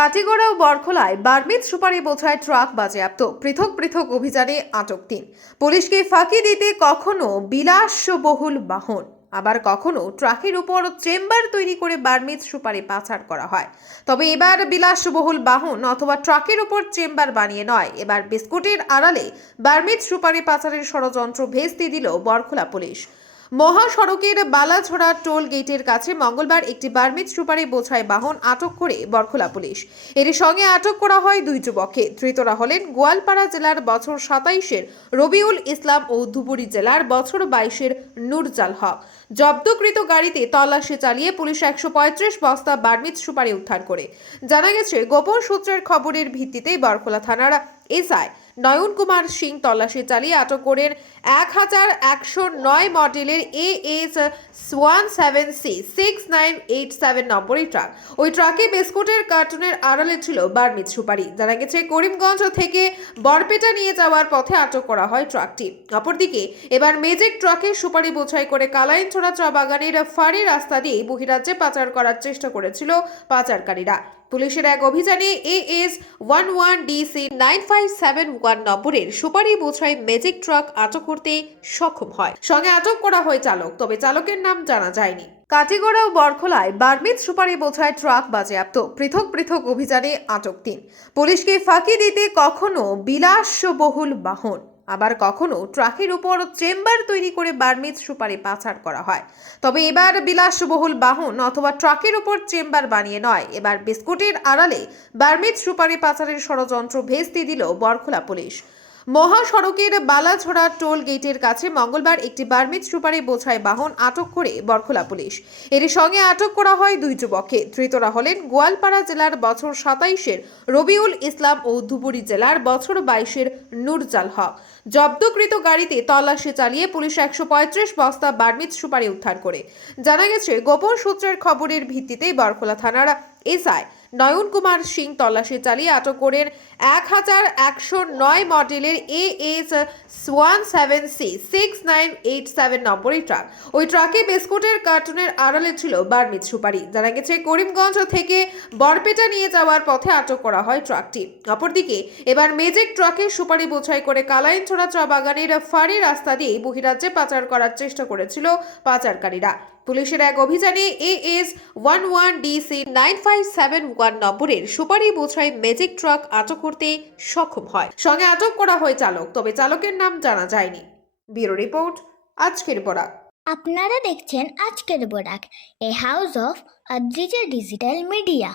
কাটিগড়া ও বরখোলায় Burmese সুপারি বোঝাই truck বাজেয়াপ্ত। পৃথক পৃথক অভিযানে আটক ৩। পুলিশকে ফাঁকি দিতে কখনো বিলাসবহুল বাহন, আবার কখনো ট্রাকের উপর চেম্বার তৈরি করে বার্মিজ সুপারি পাচার করা হয়। তবে এবার বিলাসবহুল বাহন অথবা ট্রাকের উপর চেম্বার বানিয়ে নয়, এবার বিস্কুটের আড়ালে বার্মিজ সুপারি পাচারের ষড়যন্ত্র ভেস্তে দিল বরখোলা পুলিশ। মহাসড়কের বালাছড়া টোল গেটের কাছে মঙ্গলবার একটি বার্মিজ সুপারি বোঝাই বাহন আটক করে বরখোলা পুলিশ। এর সঙ্গে আটক করা হয় ২ যুবককে। ধৃতরা হলেন গোয়ালপাড়া জেলার বছর ২৭-এর রবিউল ইসলাম ও ধুবুরী জেলার বছর ২২-এর নুরজাল হক। জব্দকৃত গাড়িতে তল্লাশি চালিয়ে পুলিশ ১৩৫ বস্তা বার্মিজ সুপারি উদ্ধার করে। জানা গেছে, গোপন সূত্রের খবরের ভিত্তিতে বরখোলা থানার এসআই নয়ন কুমার সিং তল্লাশি চালিয়ে আটক করেন ১১০৯ মডেলের AS17C6987 নম্বরের ট্রাক। ওই ট্রাকে বিস্কুটের কার্টুনের আড়ালে ছিল বার্মিজ সুপারি। জানা গেছে, করিমগঞ্জ থেকে বরপেটা নিয়ে যাওয়ার পথে আটক করা হয় ট্রাকটি। অপরদিকে এবার ম্যাজিক ট্রাকে সুপারি বোঝাই করে কালাইনছড়া চা বাগানের ফাঁড়ি রাস্তা দিয়ে বহিরাজ্যে পাচার করার চেষ্টা করেছিল পাচারকারীরা। পুলিশের এক অভিযানে AS11DC9571 নম্বরের সুপারি বোঝাই ম্যাজিক ট্রাক আটক করতে সক্ষম হয়। সঙ্গে আটক করা হয় চালক, তবে চালকের নাম জানা যায়নি। কাটিগড়া ও বরখোলায় বার্মিজ সুপারি বোঝাই ট্রাক বাজেয়াপ্ত। পৃথক পৃথক অভিযানে আটক ৩। পুলিশকে ফাঁকি দিতে কখনো বিলাসবহুল বাহন, আবার কখনো ট্রাকের উপর চেম্বার তৈরি করে বার্মিজ সুপারি পাচার করা হয়। তবে এবার বিলাসবহুল বাহন অথবা ট্রাকের উপর চেম্বার বানিয়ে নয়, এবার বিস্কুটের আড়ালে বার্মিজ সুপারি পাচারের ষড়যন্ত্র ভেস্তে দিল বরখোলা পুলিশ। মহাসড়কের বালাছড়া টোল গেটের কাছে মঙ্গলবার একটি বার্মিজ সুপারি বোঝাই বাহন আটক করে বরখোলা পুলিশ। এর সঙ্গে আটক করা হয় ২ যুবককে। ধৃতরা হলেন গোয়ালপাড়া জেলার বছর ২৭-এর রবিউল ইসলাম ও ধুবুরী জেলার বছর ২২-এর নুরজাল হক। জব্দকৃত গাড়িতে তল্লাশি চালিয়ে পুলিশ ১৩৫ বস্তা বার্মিজ সুপারি উদ্ধার করে। জানা গেছে, গোপন সূত্রের খবরের ভিত্তিতে বরখোলা থানার এসআই নয়ন কুমার সিং তল্লাশি চালিয়ে আটক করেন ১১০৯ মডেলের AS17C6987 নম্বরের ট্রাক। ওই ট্রাকে বিস্কুটের কার্টুনের আড়ালে ছিল বার্মিজ সুপারি। জানা গেছে, করিমগঞ্জ থেকে বরপেটা নিয়ে যাওয়ার পথে আটক করা হয় ট্রাকটি। অপরদিকে এবার ম্যাজিক ট্রাকে সুপারি বোঝাই করে কালাইনছড়া চা বাগানের ফাঁড়ি রাস্তা দিয়ে বহিরাজ্যে পাচার করার চেষ্টা করেছিল পাচারকারীরা। পুলিশের এক অভিযানে AS11DC9571 নম্বরের সুপারি বোঝাই ম্যাজিক ট্রাক আটক করতে সক্ষম হয়। সঙ্গে আটক করা হয় চালক, তবে চালকের নাম জানা যায়নি। ব্যুরো রিপোর্ট, আজকের বরাক। আপনারা দেখছেন আজকের Barak, a house of Adrija digital media.